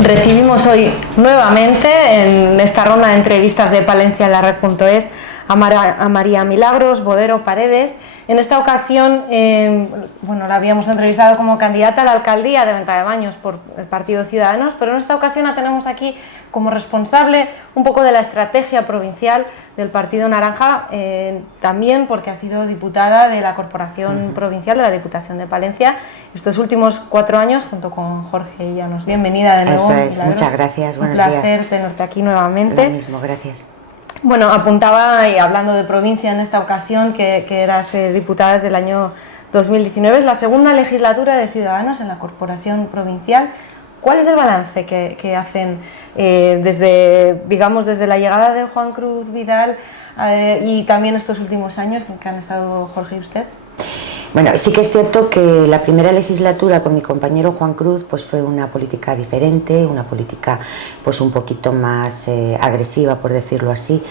Recibimos hoy nuevamente en esta ronda de entrevistas de Palencia en la red.es a María Milagros Bodero Paredes. En esta ocasión, la habíamos entrevistado como candidata a la alcaldía de Venta de Baños por el Partido Ciudadanos, pero en esta ocasión la tenemos aquí como responsable un poco de la estrategia provincial del Partido Naranja, también porque ha sido diputada de la Corporación Provincial de la Diputación de Palencia estos últimos 4 años, junto con Jorge Llanos. Bienvenida de nuevo. Eso es, muchas gracias, buenos días. Un placer tenerte aquí nuevamente. Lo mismo, gracias. Bueno, apuntaba, y hablando de provincia en esta ocasión, que eras diputada desde el año 2019, es la segunda legislatura de Ciudadanos en la Corporación Provincial. ¿Cuál es el balance que hacen desde la llegada de Juan Cruz Vidal y también estos últimos años que han estado Jorge y usted? Bueno, sí que es cierto que la primera legislatura con mi compañero Juan Cruz pues fue una política diferente, una política pues un poquito más agresiva, por decirlo así,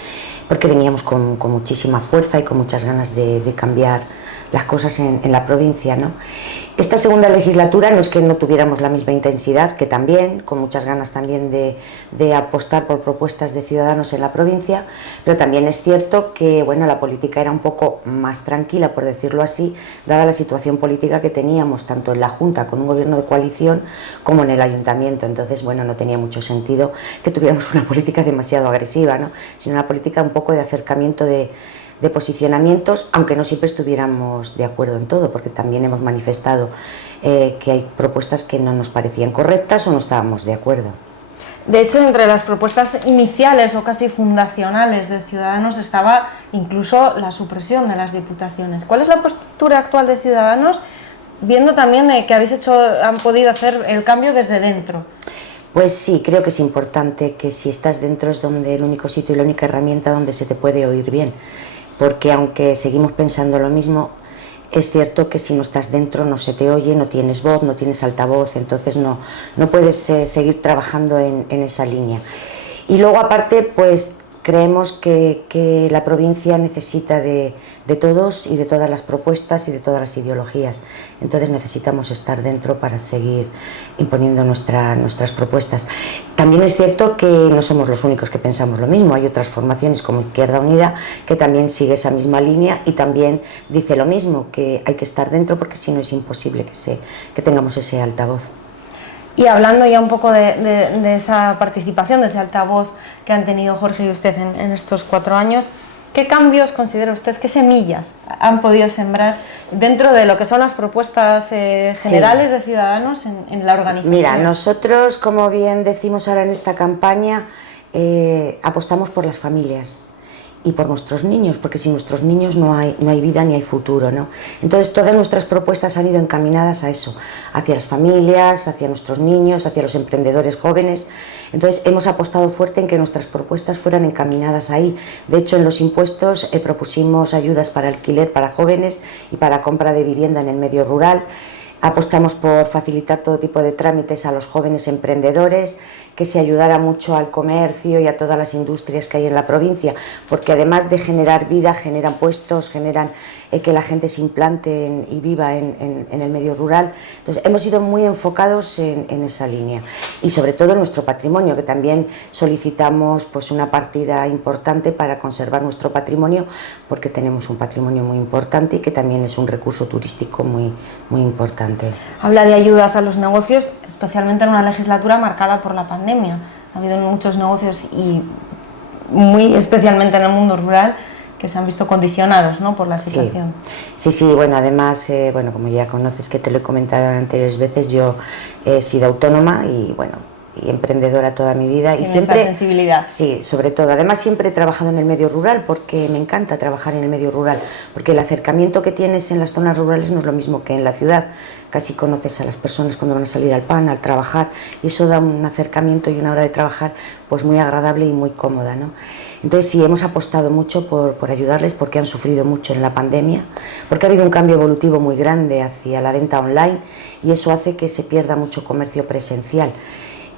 porque veníamos con muchísima fuerza y con muchas ganas de cambiar las cosas en la provincia, ¿no? Esta segunda legislatura no es que no tuviéramos la misma intensidad, que también, con muchas ganas también de apostar por propuestas de Ciudadanos en la provincia, pero también es cierto que bueno, la política era un poco más tranquila, por decirlo así, dada la situación política que teníamos, tanto en la Junta con un gobierno de coalición como en el Ayuntamiento. Entonces, bueno, no tenía mucho sentido que tuviéramos una política demasiado agresiva, ¿no? Sino una política un poco de acercamiento de posicionamientos, aunque no siempre estuviéramos de acuerdo en todo, porque también hemos manifestado que hay propuestas que no nos parecían correctas o no estábamos de acuerdo. De hecho, entre las propuestas iniciales o casi fundacionales de Ciudadanos estaba incluso la supresión de las diputaciones. ¿Cuál es la postura actual de Ciudadanos, viendo también que han podido hacer el cambio desde dentro? Pues sí, creo que es importante que si estás dentro es donde el único sitio y la única herramienta donde se te puede oír bien. Porque aunque seguimos pensando lo mismo, es cierto que si no estás dentro no se te oye, no tienes voz, no tienes altavoz, entonces no puedes seguir trabajando en esa línea. Y luego aparte, pues creemos que la provincia necesita de todos y de todas las propuestas y de todas las ideologías, entonces necesitamos estar dentro para seguir imponiendo nuestras propuestas. También es cierto que no somos los únicos que pensamos lo mismo, hay otras formaciones como Izquierda Unida que también sigue esa misma línea y también dice lo mismo, que hay que estar dentro porque si no es imposible que tengamos ese altavoz. Y hablando ya un poco de esa participación, de ese altavoz que han tenido Jorge y usted en estos 4 años, ¿qué cambios considera usted, qué semillas han podido sembrar dentro de lo que son las propuestas generales de Ciudadanos en la organización? Mira, nosotros, como bien decimos ahora en esta campaña, apostamos por las familias y por nuestros niños, porque sin nuestros niños no hay vida ni hay futuro, ¿no? Entonces todas nuestras propuestas han ido encaminadas a eso, hacia las familias, hacia nuestros niños, hacia los emprendedores jóvenes. Entonces hemos apostado fuerte en que nuestras propuestas fueran encaminadas ahí. De hecho, en los impuestos propusimos ayudas para alquiler para jóvenes y para compra de vivienda en el medio rural. Apostamos por facilitar todo tipo de trámites a los jóvenes emprendedores, que se ayudara mucho al comercio y a todas las industrias que hay en la provincia, porque además de generar vida, generan puestos, generan que la gente se implante y viva en el medio rural. Entonces hemos ido muy enfocados en esa línea y sobre todo en nuestro patrimonio, que también solicitamos pues una partida importante para conservar nuestro patrimonio, porque tenemos un patrimonio muy importante y que también es un recurso turístico muy importante. Habla de ayudas a los negocios, especialmente en una legislatura marcada por la pandemia. Ha habido muchos negocios y muy especialmente en el mundo rural que se han visto condicionados, ¿no?, por la situación. Sí, bueno, además, como ya conoces, que te lo he comentado anteriores veces, yo he sido autónoma y emprendedora toda mi vida. ¿Tiene y siempre esa sensibilidad? Sí, sobre todo. Además siempre he trabajado en el medio rural porque me encanta trabajar en el medio rural, porque el acercamiento que tienes en las zonas rurales no es lo mismo que en la ciudad. Casi conoces a las personas cuando van a salir al pan, al trabajar, y eso da un acercamiento y una hora de trabajar pues muy agradable y muy cómoda, ¿no? Entonces sí, hemos apostado mucho por ayudarles, porque han sufrido mucho en la pandemia, porque ha habido un cambio evolutivo muy grande hacia la venta online y eso hace que se pierda mucho comercio presencial.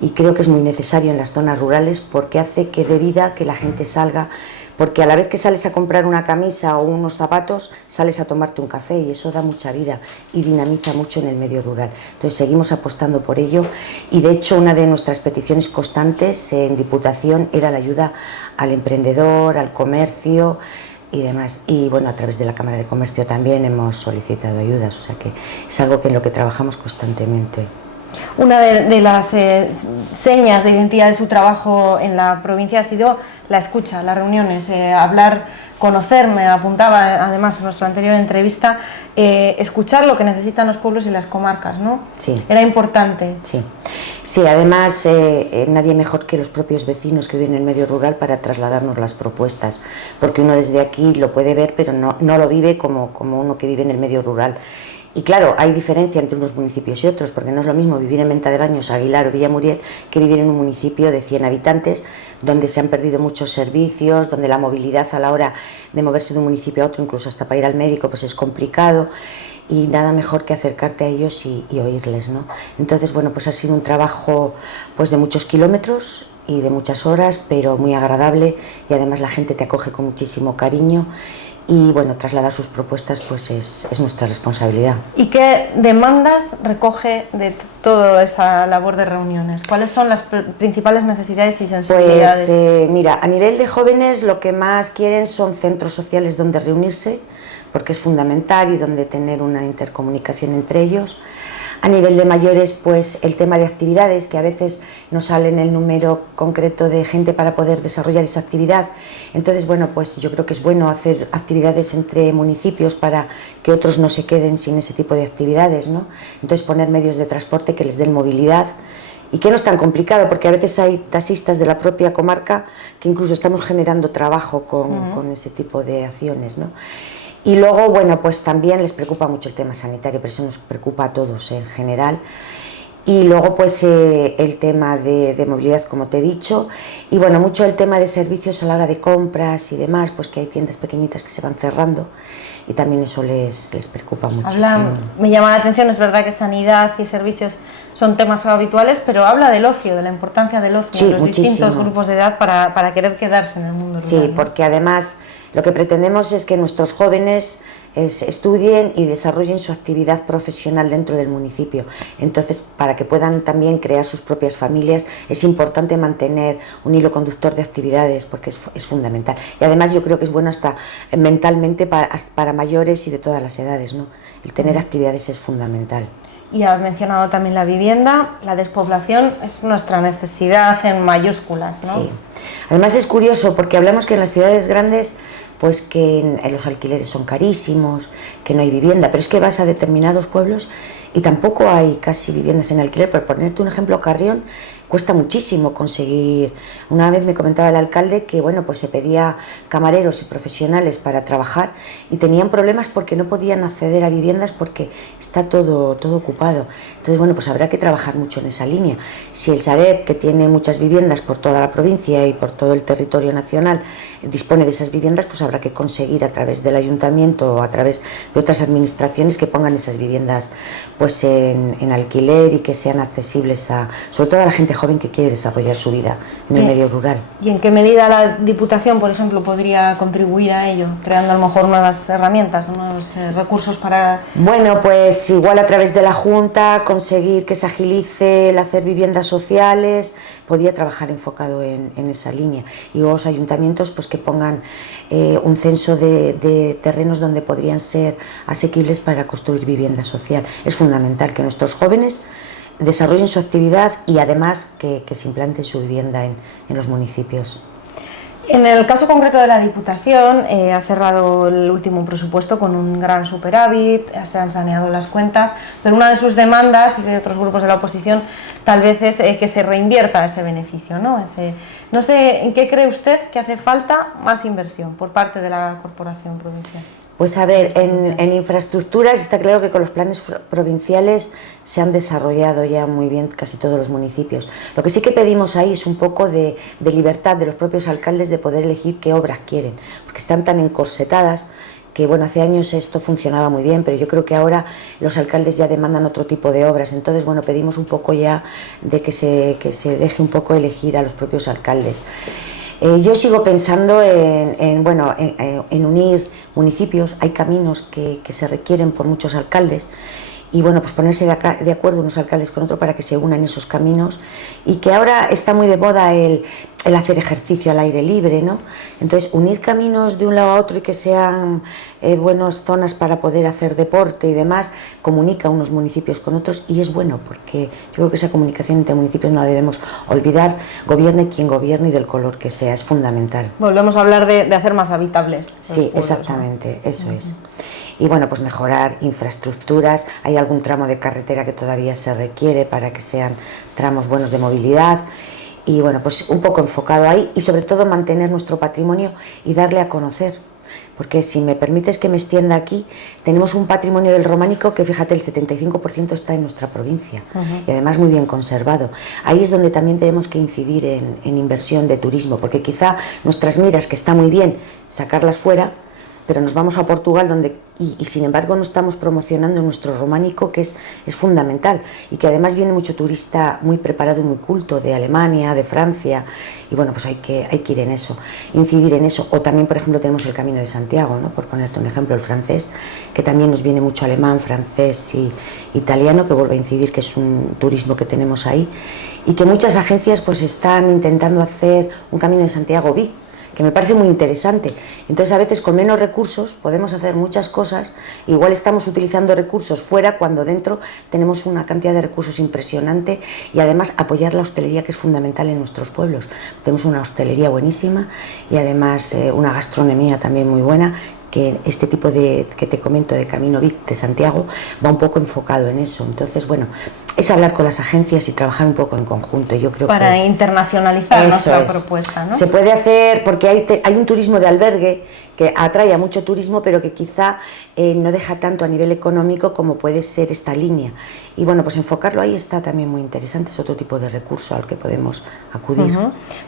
y creo que es muy necesario en las zonas rurales porque hace que dé vida, que la gente salga, porque a la vez que sales a comprar una camisa o unos zapatos, sales a tomarte un café y eso da mucha vida y dinamiza mucho en el medio rural. Entonces seguimos apostando por ello y de hecho una de nuestras peticiones constantes en Diputación era la ayuda al emprendedor, al comercio y demás. Y bueno, a través de la Cámara de Comercio también hemos solicitado ayudas, o sea que es algo que en lo que trabajamos constantemente. Una de las señas de identidad de su trabajo en la provincia ha sido la escucha, las reuniones, hablar, conocer, me apuntaba además en nuestra anterior entrevista, escuchar lo que necesitan los pueblos y las comarcas, ¿no? Sí. Era importante. Sí, sí, además nadie mejor que los propios vecinos que viven en el medio rural para trasladarnos las propuestas, porque uno desde aquí lo puede ver, pero no lo vive como uno que vive en el medio rural. Y claro, hay diferencia entre unos municipios y otros, porque no es lo mismo vivir en Venta de Baños, Aguilar o Villamuriel que vivir en un municipio de 100 habitantes, donde se han perdido muchos servicios, donde la movilidad a la hora de moverse de un municipio a otro, incluso hasta para ir al médico, pues es complicado, y nada mejor que acercarte a ellos y oírles, ¿no? Entonces, bueno, pues ha sido un trabajo pues de muchos kilómetros y de muchas horas, pero muy agradable, y además la gente te acoge con muchísimo cariño. Y bueno, trasladar sus propuestas pues es nuestra responsabilidad. ¿Y qué demandas recoge de toda esa labor de reuniones? ¿Cuáles son las principales necesidades y sensibilidades? Pues mira, a nivel de jóvenes lo que más quieren son centros sociales donde reunirse, porque es fundamental, y donde tener una intercomunicación entre ellos. A nivel de mayores, pues el tema de actividades, que a veces no sale en el número concreto de gente para poder desarrollar esa actividad. Entonces, bueno, pues yo creo que es bueno hacer actividades entre municipios para que otros no se queden sin ese tipo de actividades, ¿no? Entonces, poner medios de transporte que les den movilidad y que no es tan complicado, porque a veces hay taxistas de la propia comarca que incluso estamos generando trabajo con ese tipo de acciones, ¿no? Y luego, bueno, pues también les preocupa mucho el tema sanitario, pero eso nos preocupa a todos en general. Y luego, pues el tema de movilidad, como te he dicho, y bueno, mucho el tema de servicios a la hora de compras y demás, pues que hay tiendas pequeñitas que se van cerrando, y también eso les preocupa muchísimo. Me llama la atención, es verdad que sanidad y servicios son temas habituales, pero habla del ocio, de la importancia del ocio, sí, de los muchísimo. Distintos grupos de edad para querer quedarse en el mundo rural. Sí, porque además lo que pretendemos es que nuestros jóvenes estudien y desarrollen su actividad profesional dentro del municipio. Entonces, para que puedan también crear sus propias familias, es importante mantener un hilo conductor de actividades, porque es fundamental. Y además yo creo que es bueno hasta mentalmente para mayores y de todas las edades, ¿no? El tener actividades es fundamental. Y has mencionado también la vivienda, la despoblación es nuestra necesidad en mayúsculas, ¿no? Sí. Además es curioso porque hablamos que en las ciudades grandes pues que en los alquileres son carísimos, que no hay vivienda, pero es que vas a determinados pueblos y tampoco hay casi viviendas en alquiler. Por ponerte un ejemplo, Carrión cuesta muchísimo conseguir. Una vez me comentaba el alcalde que bueno, pues se pedía camareros y profesionales para trabajar y tenían problemas porque no podían acceder a viviendas porque está todo ocupado. Entonces bueno, pues habrá que trabajar mucho en esa línea. Si el Sareb, que tiene muchas viviendas por toda la provincia y por todo el territorio nacional, dispone de esas viviendas, pues habrá que conseguir a través del ayuntamiento o a través de otras administraciones que pongan esas viviendas pues en alquiler y que sean accesibles sobre todo a la gente joven que quiere desarrollar su vida en el medio rural. ¿Y en qué medida la Diputación, por ejemplo, podría contribuir a ello, creando a lo mejor nuevas herramientas, nuevos recursos para...? Bueno, pues igual a través de la Junta conseguir que se agilice el hacer viviendas sociales, podría trabajar enfocado en esa línea. Y luego los ayuntamientos pues que pongan un censo de terrenos donde podrían ser asequibles para construir vivienda social. Es fundamental que nuestros jóvenes desarrollen su actividad y además que se implante su vivienda en los municipios. En el caso concreto de la Diputación, ha cerrado el último presupuesto con un gran superávit, se han saneado las cuentas, pero una de sus demandas y de otros grupos de la oposición tal vez es que se reinvierta ese beneficio, ¿no? No sé, ¿en qué cree usted que hace falta más inversión por parte de la Corporación Provincial? Pues a ver, en infraestructuras está claro que con los planes provinciales se han desarrollado ya muy bien casi todos los municipios. Lo que sí que pedimos ahí es un poco de libertad de los propios alcaldes de poder elegir qué obras quieren, porque están tan encorsetadas que bueno, hace años esto funcionaba muy bien, pero yo creo que ahora los alcaldes ya demandan otro tipo de obras, entonces bueno, pedimos un poco ya de que se deje un poco elegir a los propios alcaldes. Yo sigo pensando en unir municipios. Hay caminos que se requieren por muchos alcaldes y bueno, pues ponerse de acuerdo unos alcaldes con otros para que se unan esos caminos, y que ahora está muy de moda el hacer ejercicio al aire libre, ¿no? Entonces unir caminos de un lado a otro y que sean buenas zonas para poder hacer deporte y demás, comunica unos municipios con otros, y es bueno porque yo creo que esa comunicación entre municipios no la debemos olvidar, gobierne quien gobierne y del color que sea, es fundamental. Volvemos a hablar de hacer más habitables. Sí, pueblos, exactamente, ¿no? Eso es. Y bueno, pues mejorar infraestructuras. Hay algún tramo de carretera que todavía se requiere para que sean tramos buenos de movilidad, y bueno, pues un poco enfocado ahí, y sobre todo mantener nuestro patrimonio y darle a conocer, porque si me permites que me extienda aquí, tenemos un patrimonio del románico que, fíjate, el 75% está en nuestra provincia, y además muy bien conservado. Ahí es donde también tenemos que incidir en inversión de turismo, porque quizá nuestras miras, que está muy bien sacarlas fuera, pero nos vamos a Portugal y sin embargo no estamos promocionando nuestro románico, que es fundamental, y que además viene mucho turista muy preparado y muy culto de Alemania, de Francia, y bueno, pues hay que ir en eso, incidir en eso. O también, por ejemplo, tenemos el Camino de Santiago, ¿no? Por ponerte un ejemplo, el francés, que también nos viene mucho alemán, francés y italiano, que vuelve a incidir, que es un turismo que tenemos ahí, y que muchas agencias pues están intentando hacer un Camino de Santiago VIP, que me parece muy interesante. Entonces, a veces con menos recursos podemos hacer muchas cosas. Igual estamos utilizando recursos fuera cuando dentro tenemos una cantidad de recursos impresionante, y además apoyar la hostelería, que es fundamental en nuestros pueblos. Tenemos una hostelería buenísima y además una gastronomía también muy buena, que este tipo que te comento de Camino VIP de Santiago va un poco enfocado en eso. Entonces, bueno, es hablar con las agencias y trabajar un poco en conjunto. Yo creo para internacionalizar nuestra propuesta, ¿no? Se puede hacer, porque hay un turismo de albergue que atrae a mucho turismo, pero que quizá no deja tanto a nivel económico como puede ser esta línea. Y bueno, pues enfocarlo ahí está también muy interesante, es otro tipo de recurso al que podemos acudir.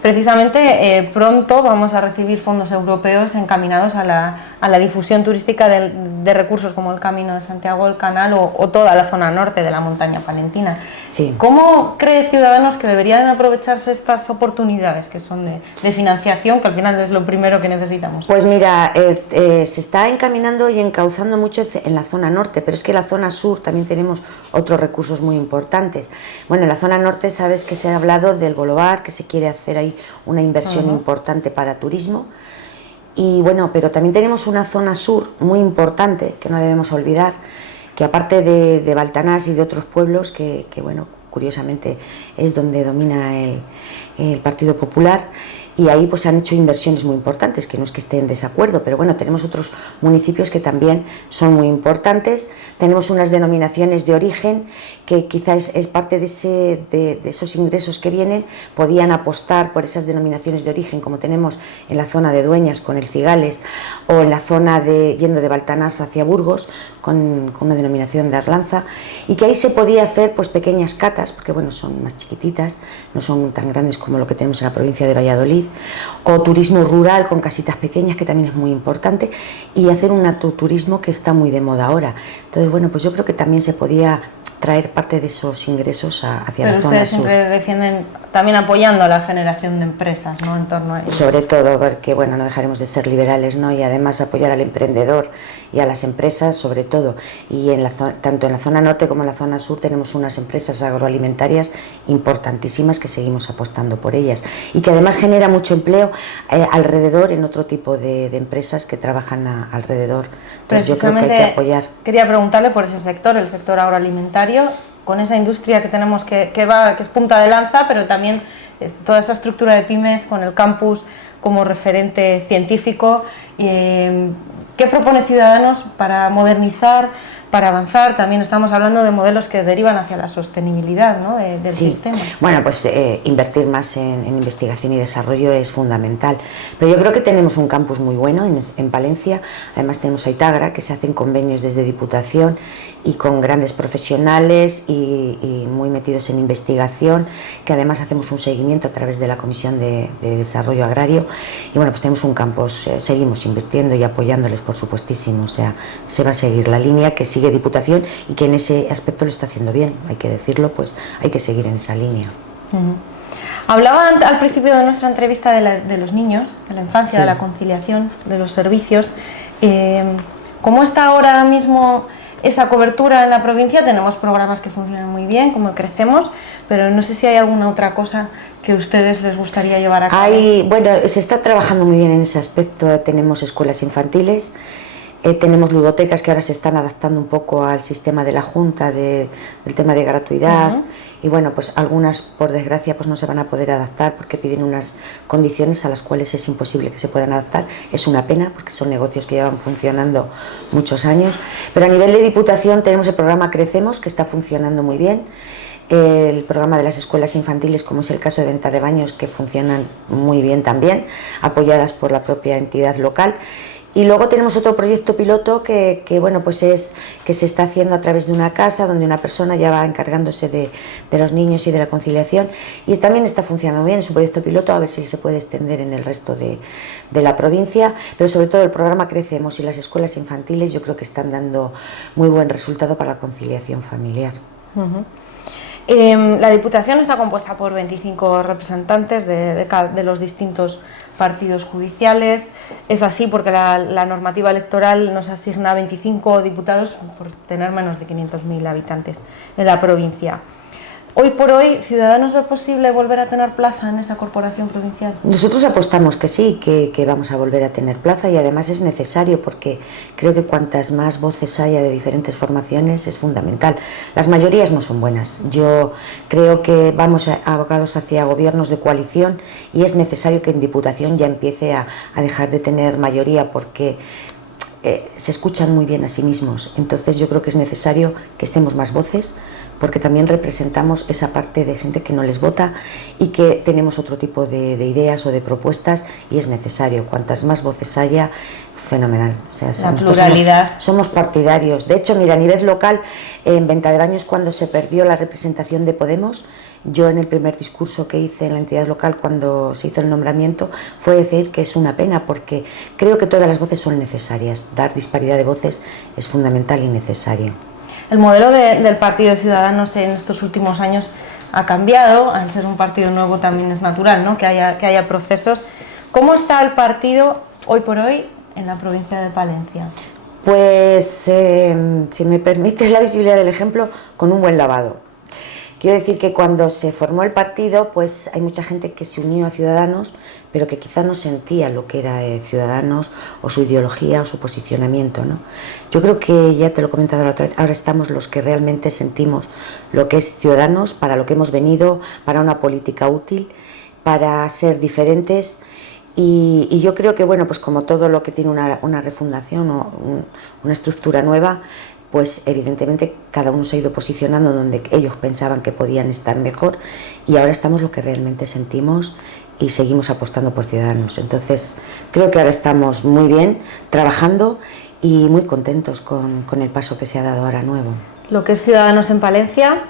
Precisamente pronto vamos a recibir fondos europeos encaminados a la difusión turística de recursos como el Camino de Santiago, el Canal o toda la zona norte de la montaña palentina. Sí. ¿Cómo cree Ciudadanos que deberían aprovecharse estas oportunidades que son de financiación, que al final es lo primero que necesitamos? Pues mira, se está encaminando y encauzando mucho en la zona norte, pero es que en la zona sur también tenemos otros recursos muy importantes. Bueno, en la zona norte sabes que se ha hablado del Golobar, que se quiere hacer ahí una inversión importante para turismo. Y bueno, pero también tenemos una zona sur muy importante que no debemos olvidar, que aparte de Baltanás y de otros pueblos, que bueno, curiosamente es donde domina el Partido Popular, y ahí pues se han hecho inversiones muy importantes, que no es que esté en desacuerdo, pero bueno, tenemos otros municipios que también son muy importantes. Tenemos unas denominaciones de origen que quizás es parte de esos ingresos que vienen, podían apostar por esas denominaciones de origen, como tenemos en la zona de Dueñas con el Cigales, o en la zona yendo de Baltanás hacia Burgos con una denominación de Arlanza, y que ahí se podía hacer pues pequeñas catas, porque bueno, son más chiquititas, no son tan grandes como lo que tenemos en la provincia de Valladolid, o turismo rural con casitas pequeñas, que también es muy importante, y hacer un naturismo que está muy de moda ahora. Entonces bueno, pues yo creo que también se podía traer parte de esos ingresos hacia la zona sur. Pero ustedes siempre defienden también apoyando a la generación de empresas, ¿no?, en torno a ello. Sobre todo porque, bueno, no dejaremos de ser liberales, ¿no?, y además apoyar al emprendedor y a las empresas, sobre todo. Y tanto en la zona norte como en la zona sur tenemos unas empresas agroalimentarias importantísimas que seguimos apostando por ellas, y que además genera mucho empleo alrededor, en otro tipo de empresas que trabajan alrededor. Entonces yo creo que hay que apoyar. Quería preguntarle por ese sector, el sector agroalimentario, con esa industria que tenemos que es punta de lanza, pero también toda esa estructura de pymes con el campus como referente científico. ¿Qué propone Ciudadanos para modernizar, para avanzar? También estamos hablando de modelos que derivan hacia la sostenibilidad, ¿no?, del sistema. Bueno, pues invertir más en investigación y desarrollo es fundamental, pero yo creo que tenemos un campus muy bueno en Palencia. Además tenemos a Itagra, que se hacen convenios desde Diputación y con grandes profesionales y muy muy metidos en investigación, que además hacemos un seguimiento a través de la Comisión de Desarrollo Agrario, y bueno, pues tenemos un campus, seguimos invirtiendo y apoyándoles, por supuestísimo, o sea, se va a seguir la línea que sigue Diputación y que en ese aspecto lo está haciendo bien, hay que decirlo, pues hay que seguir en esa línea. Hablaba al principio de nuestra entrevista de los niños, de la infancia, sí, de la conciliación, de los servicios. ¿Cómo está ahora mismo esa cobertura en la provincia? Tenemos programas que funcionan muy bien, como el Crecemos, pero no sé si hay alguna otra cosa que a ustedes les gustaría llevar a cabo. Bueno, se está trabajando muy bien en ese aspecto. Tenemos escuelas infantiles, tenemos ludotecas que ahora se están adaptando un poco al sistema de la Junta del tema de gratuidad. Y bueno, pues algunas, por desgracia, pues no se van a poder adaptar porque piden unas condiciones a las cuales es imposible que se puedan adaptar. Es una pena porque son negocios que llevan funcionando muchos años. Pero a nivel de Diputación tenemos el programa Crecemos, que está funcionando muy bien. El programa de las escuelas infantiles, como es el caso de venta de baños, que funcionan muy bien también, apoyadas por la propia entidad local. Y luego tenemos otro proyecto piloto que bueno, pues es que se está haciendo a través de una casa donde una persona ya va encargándose de los niños y de la conciliación, y también está funcionando bien. Es un proyecto piloto, a ver si se puede extender en el resto de la provincia, pero sobre todo el programa Crecemos y las escuelas infantiles yo creo que están dando muy buen resultado para la conciliación familiar. La Diputación está compuesta por 25 representantes de los distintos partidos judiciales. Es así porque la normativa electoral nos asigna 25 diputados por tener menos de 500.000 habitantes en la provincia. Hoy por hoy, ¿Ciudadanos ve posible volver a tener plaza en esa corporación provincial? Nosotros apostamos que sí, que vamos a volver a tener plaza, y además es necesario porque creo que cuantas más voces haya de diferentes formaciones es fundamental. Las mayorías no son buenas. Yo creo que vamos abocados hacia gobiernos de coalición y es necesario que en Diputación ya empiece a dejar de tener mayoría porque se escuchan muy bien a sí mismos. Entonces yo creo que es necesario que estemos más voces, porque también representamos esa parte de gente que no les vota y que tenemos otro tipo de ideas o de propuestas, y es necesario. Cuantas más voces haya, fenomenal. O sea, la pluralidad. Somos partidarios. De hecho, mira, a nivel local, en Venta de Baños, cuando se perdió la representación de Podemos, yo en el primer discurso que hice en la entidad local cuando se hizo el nombramiento fue decir que es una pena, porque creo que todas las voces son necesarias. Dar disparidad de voces es fundamental y necesario. El modelo del Partido de Ciudadanos en estos últimos años ha cambiado. Al ser un partido nuevo también es natural, ¿no?, que haya procesos. ¿Cómo está el partido hoy por hoy en la provincia de Palencia? Pues, si me permites la visibilidad del ejemplo, con un buen lavado. Quiero decir que cuando se formó el partido, pues hay mucha gente que se unió a Ciudadanos, pero que quizá no sentía lo que era Ciudadanos, o su ideología o su posicionamiento, ¿no? Yo creo que, ya te lo he comentado la otra vez, ahora estamos los que realmente sentimos lo que es Ciudadanos, para lo que hemos venido, para una política útil, para ser diferentes. Y yo creo que, bueno, pues como todo lo que tiene una refundación o una estructura nueva, pues evidentemente cada uno se ha ido posicionando donde ellos pensaban que podían estar mejor, y ahora estamos lo que realmente sentimos y seguimos apostando por Ciudadanos. Entonces creo que ahora estamos muy bien trabajando y muy contentos con el paso que se ha dado ahora nuevo. Lo que es Ciudadanos en Palencia,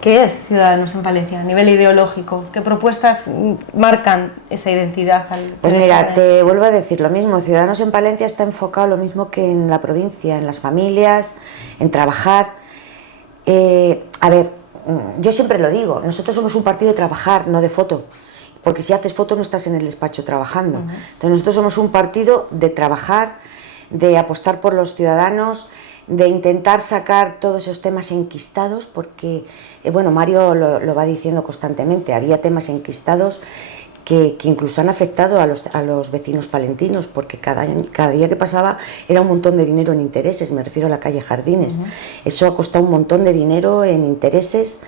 ¿qué es Ciudadanos en Palencia a nivel ideológico? ¿Qué propuestas marcan esa identidad? Pues mira, te vuelvo a decir lo mismo. Ciudadanos en Palencia está enfocado lo mismo que en la provincia, en las familias, en trabajar. A ver, yo siempre lo digo, nosotros somos un partido de trabajar, no de foto, porque si haces foto no estás en el despacho trabajando. Entonces nosotros somos un partido de trabajar, de apostar por los ciudadanos, de intentar sacar todos esos temas enquistados, porque, bueno, Mario lo va diciendo constantemente, había temas enquistados que incluso han afectado a los vecinos palentinos, porque cada día que pasaba era un montón de dinero en intereses, me refiero a la calle Jardines. Eso ha costado un montón de dinero en intereses,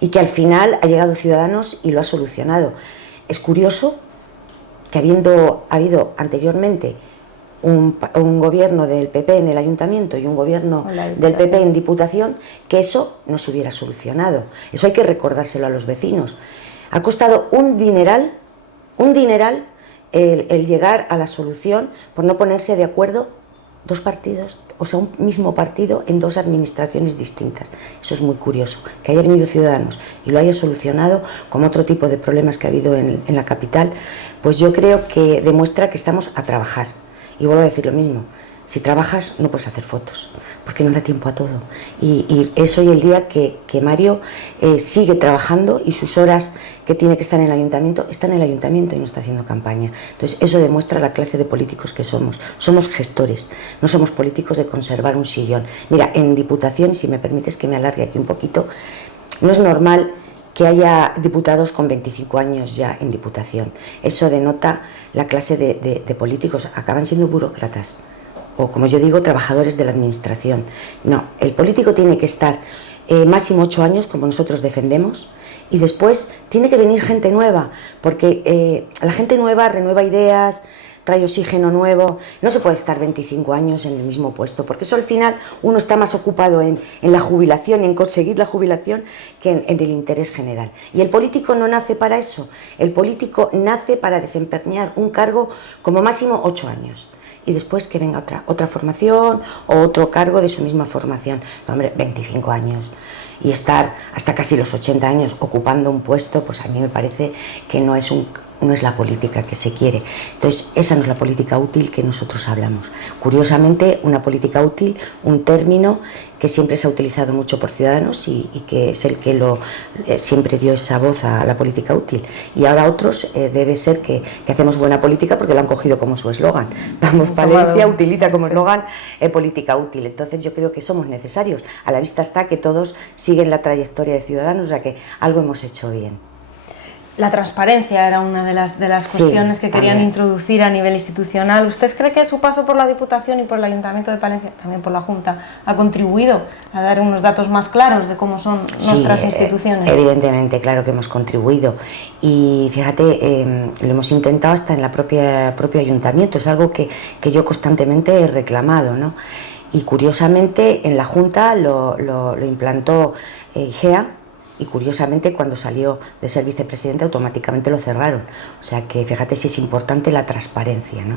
y que al final ha llegado Ciudadanos y lo ha solucionado. Es curioso que habido anteriormente un gobierno del PP en el ayuntamiento y un gobierno del PP en Diputación, que eso no se hubiera solucionado. Eso hay que recordárselo a los vecinos. Ha costado un dineral el llegar a la solución por no ponerse de acuerdo dos partidos, o sea, un mismo partido en dos administraciones distintas. Eso es muy curioso, que haya venido Ciudadanos y lo haya solucionado como otro tipo de problemas que ha habido en la capital, pues yo creo que demuestra que estamos a trabajar. Y vuelvo a decir lo mismo, si trabajas no puedes hacer fotos, porque no da tiempo a todo. Y es hoy el día que Mario sigue trabajando y sus horas que tiene que estar en el ayuntamiento, está en el ayuntamiento y no está haciendo campaña. Entonces eso demuestra la clase de políticos que somos. Somos gestores, no somos políticos de conservar un sillón. Mira, en Diputación, si me permites que me alargue aquí un poquito, no es normal que haya diputados con 25 años ya en Diputación. Eso denota la clase de políticos, acaban siendo burócratas, o como yo digo, trabajadores de la administración. No, el político tiene que estar máximo 8 años, como nosotros defendemos, y después tiene que venir gente nueva, porque la gente nueva renueva ideas, trae oxígeno nuevo. No se puede estar 25 años en el mismo puesto, porque eso al final uno está más ocupado en la jubilación y en conseguir la jubilación que en el interés general. Y el político no nace para eso, el político nace para desempeñar un cargo como máximo 8 años. Y después que venga otra formación o otro cargo de su misma formación. No, hombre, 25 años y estar hasta casi los 80 años ocupando un puesto, pues a mí me parece que no es la política que se quiere. Entonces, esa no es la política útil que nosotros hablamos. Curiosamente, una política útil, un término que siempre se ha utilizado mucho por Ciudadanos y que es el que siempre dio esa voz a la política útil. Y ahora otros debe ser que hacemos buena política porque lo han cogido como su eslogan. Vamos, Palencia utiliza como eslogan política útil. Entonces yo creo que somos necesarios. A la vista está que todos siguen la trayectoria de Ciudadanos, o sea que algo hemos hecho bien. La transparencia era una de las cuestiones que querían también introducir a nivel institucional. ¿Usted cree que su paso por la Diputación y por el Ayuntamiento de Palencia, también por la Junta, ha contribuido a dar unos datos más claros de cómo son nuestras instituciones? Evidentemente, claro que hemos contribuido. Y fíjate, lo hemos intentado hasta en la propio Ayuntamiento. Es algo que yo constantemente he reclamado, ¿no? Y curiosamente en la Junta lo implantó IGEA. Y curiosamente cuando salió de ser vicepresidente automáticamente lo cerraron. O sea que fíjate si es importante la transparencia, ¿no?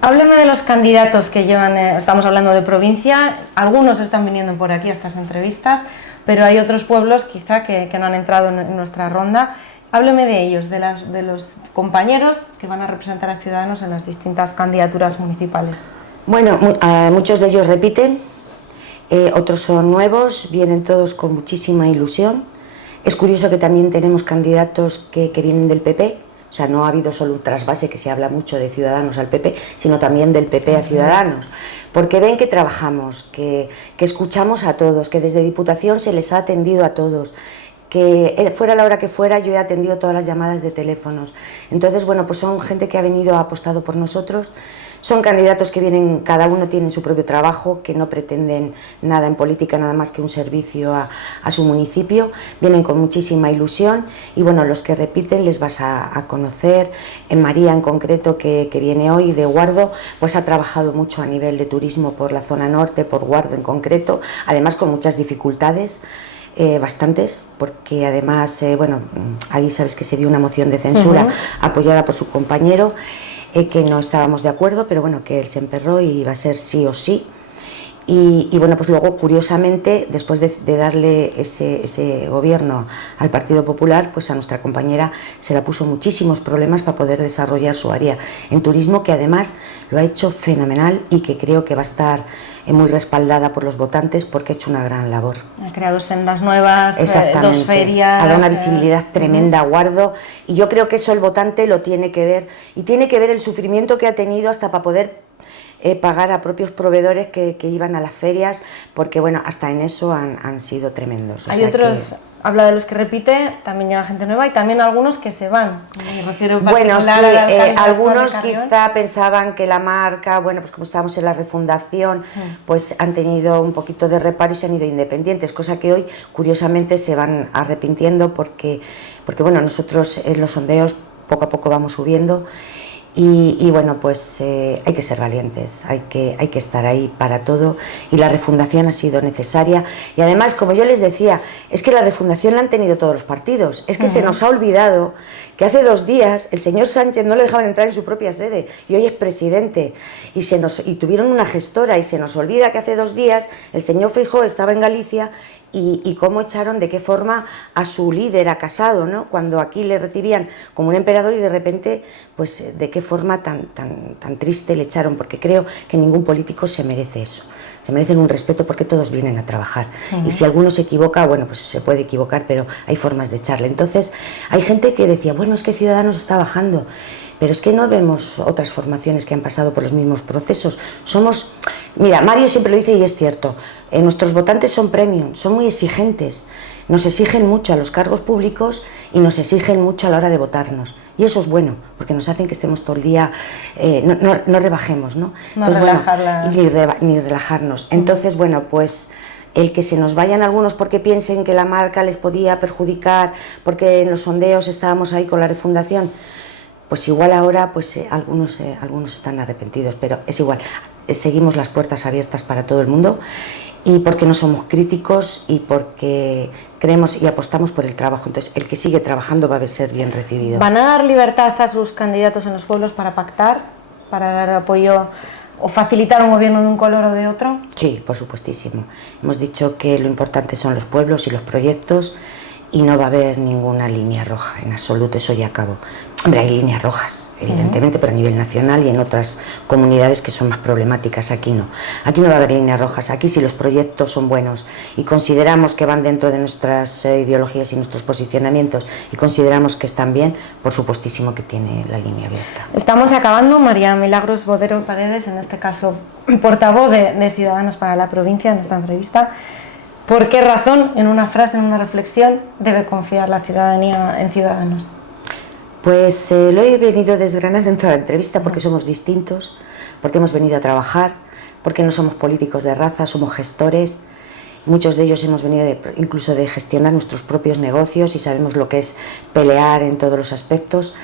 Hábleme de los candidatos que llevan, estamos hablando de provincia, algunos están viniendo por aquí a estas entrevistas, pero hay otros pueblos quizá que no han entrado en nuestra ronda. Hábleme de ellos, de los compañeros que van a representar a Ciudadanos en las distintas candidaturas municipales. Bueno, muchos de ellos repiten. Otros son nuevos, vienen todos con muchísima ilusión. Es curioso que también tenemos candidatos que vienen del PP, o sea, no ha habido solo un trasvase, que se habla mucho de Ciudadanos al PP, sino también del PP a Ciudadanos, porque ven que trabajamos, que escuchamos a todos, que desde Diputación se les ha atendido a todos, que fuera la hora que fuera yo he atendido todas las llamadas de teléfonos. Entonces, bueno, pues son gente que ha venido, ha apostado por nosotros. Son candidatos que vienen, cada uno tiene su propio trabajo, que no pretenden nada en política, nada más que un servicio a su municipio. Vienen con muchísima ilusión y bueno, los que repiten les vas a conocer. En María en concreto, que viene hoy de Guardo, pues ha trabajado mucho a nivel de turismo por la zona norte, por Guardo en concreto, además con muchas dificultades. Bastantes, porque además, bueno, ahí sabes que se dio una moción de censura apoyada por su compañero, que no estábamos de acuerdo, pero bueno, que él se emperró y iba a ser sí o sí. Y bueno, pues luego, curiosamente, después de darle ese gobierno al Partido Popular, pues a nuestra compañera se la puso muchísimos problemas para poder desarrollar su área en turismo, que además lo ha hecho fenomenal y que creo que va a estar muy respaldada por los votantes porque ha hecho una gran labor. Ha creado sendas nuevas, exactamente, 2 ferias... ha dado una visibilidad tremenda a Guardo y yo creo que eso el votante lo tiene que ver, y tiene que ver el sufrimiento que ha tenido hasta para poder pagar a propios proveedores que iban a las ferias, porque bueno, hasta en eso han sido tremendos. Hay otros... Habla de los que repite, también llega gente nueva y también algunos que se van. Me refiero bueno, sí, algunos quizá pensaban que la marca, bueno, pues como estábamos en la refundación, pues han tenido un poquito de reparo y se han ido independientes, cosa que hoy curiosamente se van arrepintiendo porque bueno, nosotros en los sondeos poco a poco vamos subiendo. Y bueno, pues hay que ser valientes, hay que estar ahí para todo, y la refundación ha sido necesaria. Y además, como yo les decía, es que la refundación la han tenido todos los partidos. Es que se nos ha olvidado que hace 2 días el señor Sánchez no le dejaban entrar en su propia sede y hoy es presidente, y tuvieron una gestora, y se nos olvida que hace 2 días el señor Feijóo estaba en Galicia y cómo echaron, de qué forma, a su líder, a Casado, ¿no? Cuando aquí le recibían como un emperador, y de repente, pues de qué forma tan triste le echaron, porque creo que ningún político se merece eso. Se merecen un respeto porque todos vienen a trabajar. Y si alguno se equivoca, bueno, pues se puede equivocar, pero hay formas de echarle. Entonces, hay gente que decía, bueno, es que Ciudadanos está bajando, pero es que no vemos otras formaciones que han pasado por los mismos procesos. Mira, Mario siempre lo dice y es cierto, nuestros votantes son premium, son muy exigentes, nos exigen mucho a los cargos públicos y nos exigen mucho a la hora de votarnos. Y eso es bueno, porque nos hacen que estemos todo el día, no rebajemos, ¿no? Entonces, ni relajarnos. Entonces, bueno, pues el que se nos vayan algunos porque piensen que la marca les podía perjudicar, porque en los sondeos estábamos ahí con la refundación, pues igual ahora pues algunos están arrepentidos, pero es igual, seguimos las puertas abiertas para todo el mundo, y porque no somos críticos y porque creemos y apostamos por el trabajo. Entonces el que sigue trabajando va a ser bien recibido. ¿Van a dar libertad a sus candidatos en los pueblos para pactar, para dar apoyo o facilitar un gobierno de un color o de otro? Sí, por supuestísimo. Hemos dicho que lo importante son los pueblos y los proyectos, y no va a haber ninguna línea roja, en absoluto, eso ya acabó. Hombre, hay líneas rojas, evidentemente, pero a nivel nacional y en otras comunidades que son más problemáticas. Aquí no va a haber líneas rojas. Aquí, si los proyectos son buenos y consideramos que van dentro de nuestras ideologías y nuestros posicionamientos, y consideramos que están bien, por supuestísimo que tiene la línea abierta. Estamos acabando. María Milagros Bodero Paredes, en este caso portavoz de Ciudadanos para la provincia, en esta entrevista. ¿Por qué razón, en una frase, en una reflexión, debe confiar la ciudadanía en Ciudadanos? Pues lo he venido desgranando en toda la entrevista, porque somos distintos, porque hemos venido a trabajar, porque no somos políticos de raza, somos gestores. Muchos de ellos hemos venido incluso de gestionar nuestros propios negocios y sabemos lo que es pelear en todos los aspectos.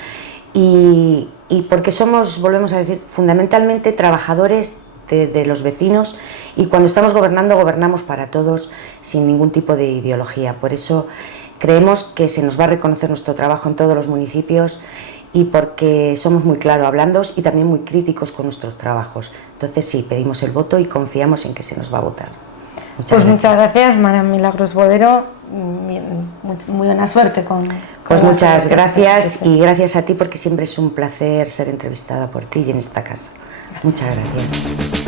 Y porque somos, volvemos a decir, fundamentalmente trabajadores de los vecinos, y cuando estamos gobernando, gobernamos para todos sin ningún tipo de ideología. Por eso creemos que se nos va a reconocer nuestro trabajo en todos los municipios, y porque somos muy claros y también muy críticos con nuestros trabajos. Entonces sí, pedimos el voto y confiamos en que se nos va a votar. Muchas gracias, María Milagros Bodero. Muy buena suerte con pues muchas gracias, y gracias a ti, porque siempre es un placer ser entrevistada por ti y en esta casa. Muchas gracias.